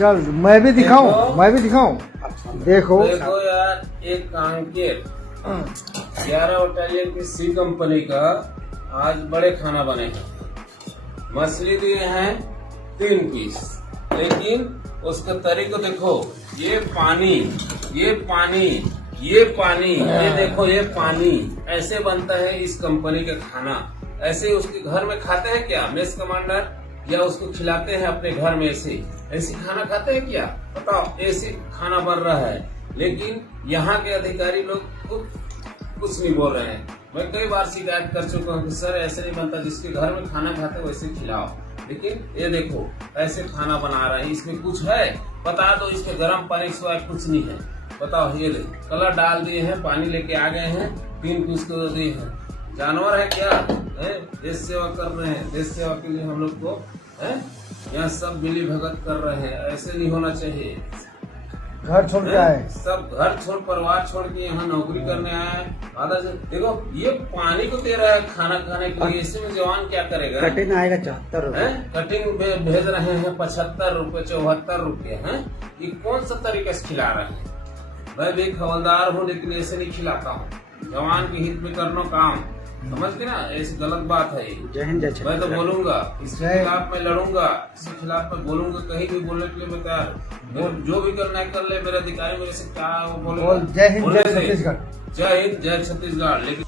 चल मैं भी दिखाऊं, मैं भी दिखाऊं। देखो देखो यार, एक कांकेर 11 बटालियन की सी कंपनी का आज बड़े खाना बने हैं। मछली दिए हैं 3 पीस, लेकिन उसका तरीका देखो। ये पानी, ये पानी, ये पानी, ये देखो, ये पानी ऐसे बनता है इस कंपनी का खाना। ऐसे उसके घर में खाते हैं क्या मेस कमांडर, या उसको खिलाते हैं अपने घर में? ऐसे खाना खाते हैं क्या? बताओ, ऐसे खाना बन रहा है। लेकिन यहाँ के अधिकारी लोग कुछ नहीं बोल रहे हैं। मैं कई बार शिकायत कर चुका हूँ कि सर ऐसे नहीं बनता, जिसके घर में खाना खाते वैसे खिलाओ। लेकिन ये देखो ऐसे खाना बना रहे हैं। इसमें कुछ है? बता दो। इसमें गर्म पानी के सिवाय कुछ नहीं है। बताओ, ये कलर डाल दिए हैं, पानी लेके आ गए हैं, 3 पीस को दिए हैं। जानवर है क्या? है? देश सेवा कर रहे हैं। देश सेवा के लिए हम लोग को है यहाँ सब मिली भगत कर रहे हैं। ऐसे नहीं होना चाहिए। घर छोड़ के आए, सब घर छोड़, परिवार छोड़ के यहाँ नौकरी करने आए। आधा से देखो, ये पानी को दे रहा है खाना खाने के लिए। इसमें जवान क्या करेगा? कटिंग आएगा 74 रुपए। कटिंग भेज रहे हैं 75 रुपए, 74 रुपए है। ये कौन सा तरीके से खिला रहे हैं? मैं भी हवलदार हूँ, लेकिन ऐसे नहीं खिलाता हूँ। जवान के हित में करना काम, समझ के ना? ऐसी गलत बात है। जय हिंद, जय मैं तो छत्तीसगढ़। बोलूंगा, इसके खिलाफ मैं लड़ूंगा। इसके खिलाफ मैं बोलूंगा, कहीं भी बोलने के लिए मैं तैयार हूं। जो भी करना है कर ले। मेरे अधिकारी मेरे से क्या वो बोलेगा? जय हिंद, जय छत्तीसगढ़। जय हिंद, जय छत्तीसगढ़। लेकिन